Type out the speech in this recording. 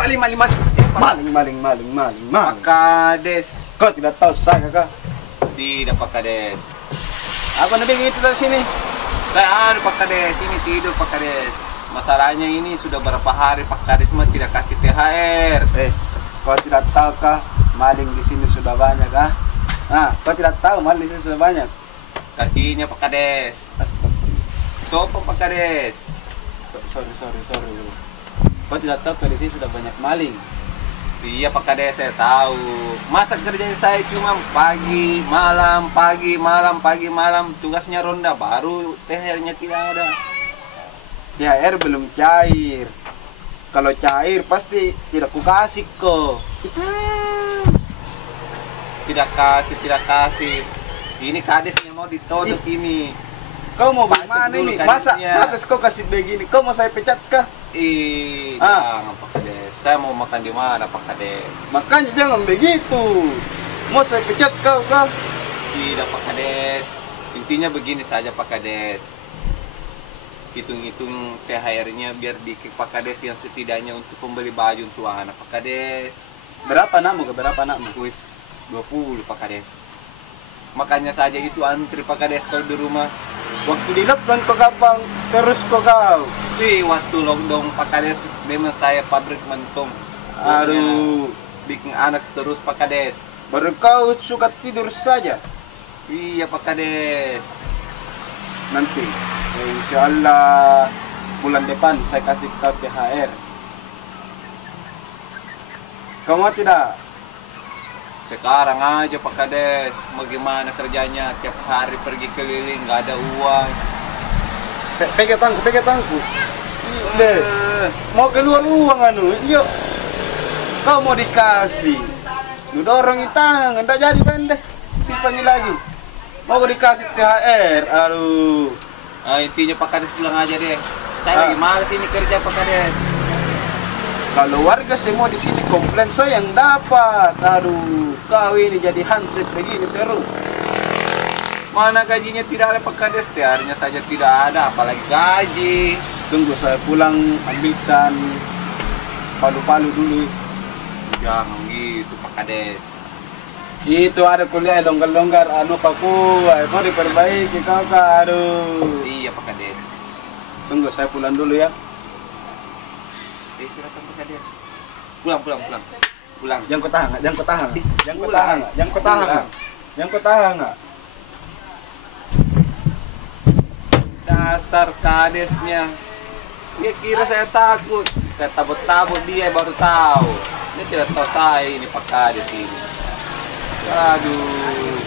maling, maling, maling. Maling. Pak Kades. Kau tidak tahu saya kah? Tidak, Pak Kades. Apa nanti gitu dari sini? Saya Pak Kades, ini tidur Pak Kades. Masalahnya ini sudah berapa hari Pak Kades mah tidak kasih THR. Kau tidak tahu kah? Maling di sini sudah banyak kah? Nah, kau tidak tahu maling di sini sudah banyak. Kakinya Pak Kades. Astagfirullah. Sopo Pak Kades. Sorry. Kau tidak tahu kalau di sini sudah banyak maling. Iya Pak Kades, saya tahu. Masa kerjanya saya cuma pagi, malam. Tugasnya ronda, baru THR-nya tidak ada. THR belum cair. Kalau cair pasti tidak kukasih kok. Tidak kasih. Ini kadesnya mau ditodok ini. Kau mau Bacok bagaimana dulu ini? Masa kadesnya. atas kau kasih begini? Kau mau saya pecat kah? Jangan Pak Kades. Saya mau makan di mana Pak Kades? Makanya jangan begitu. Mau saya pecat kau kah? Tidak Pak Kades. Intinya begini saja Pak Kades. Hitung-hitung THR-nya biar dikit Pak Kades yang setidaknya untuk membeli baju untuk anak Pak Kades. Berapa nakmu? Wis 20 Pak Kades. Makanya saja itu antri Pak Kades kalau di rumah. Waktu di lockdown kau gampang terus kau. Waktu lockdown Pak Kades memang saya pabrik mentong. Aduh, Bikin anak terus Pak Kades. baru kau suka tidur saja. Iya Pak Kades. Nanti, insya Allah bulan depan saya kasih kau THR. Kau mau tidak? Sekarang aja Pak Kades. Bagaimana kerjanya? Tiap hari pergi keliling, nggak ada uang. Pegang tangku. Deh, mau keluar uang anu, yuk. Kau mau dikasih. Lu dorong tangan, enggak jadi pendek. Simpannya lagi. Mau dikasih THR, aduh. Intinya Pak Kades pulang aja deh. Saya lagi males ini kerja Pak Kades. Kalau warga semua di sini komplain saya yang dapat. Aduh, kau ini jadi hansip begini terus. Mana gajinya tidak ada Pak Kades, THR-nya saja tidak ada, apalagi gaji. Tunggu saya pulang ambilkan palu-palu dulu. Jangan gitu Pak Kades. Itu ada kuliah longgar-longgar anu paku, mau diperbaiki kau kah? Aduh. Iya Pak Kades. Tunggu saya pulang dulu ya. Silakan Pak Kades. Pulang. Jangan kau tahan. Dasar kadesnya. Dia kira saya takut. Saya tabut-tabut dia baru tahu. Dia tidak tahu saya ini Pak Kades ini. Aduh.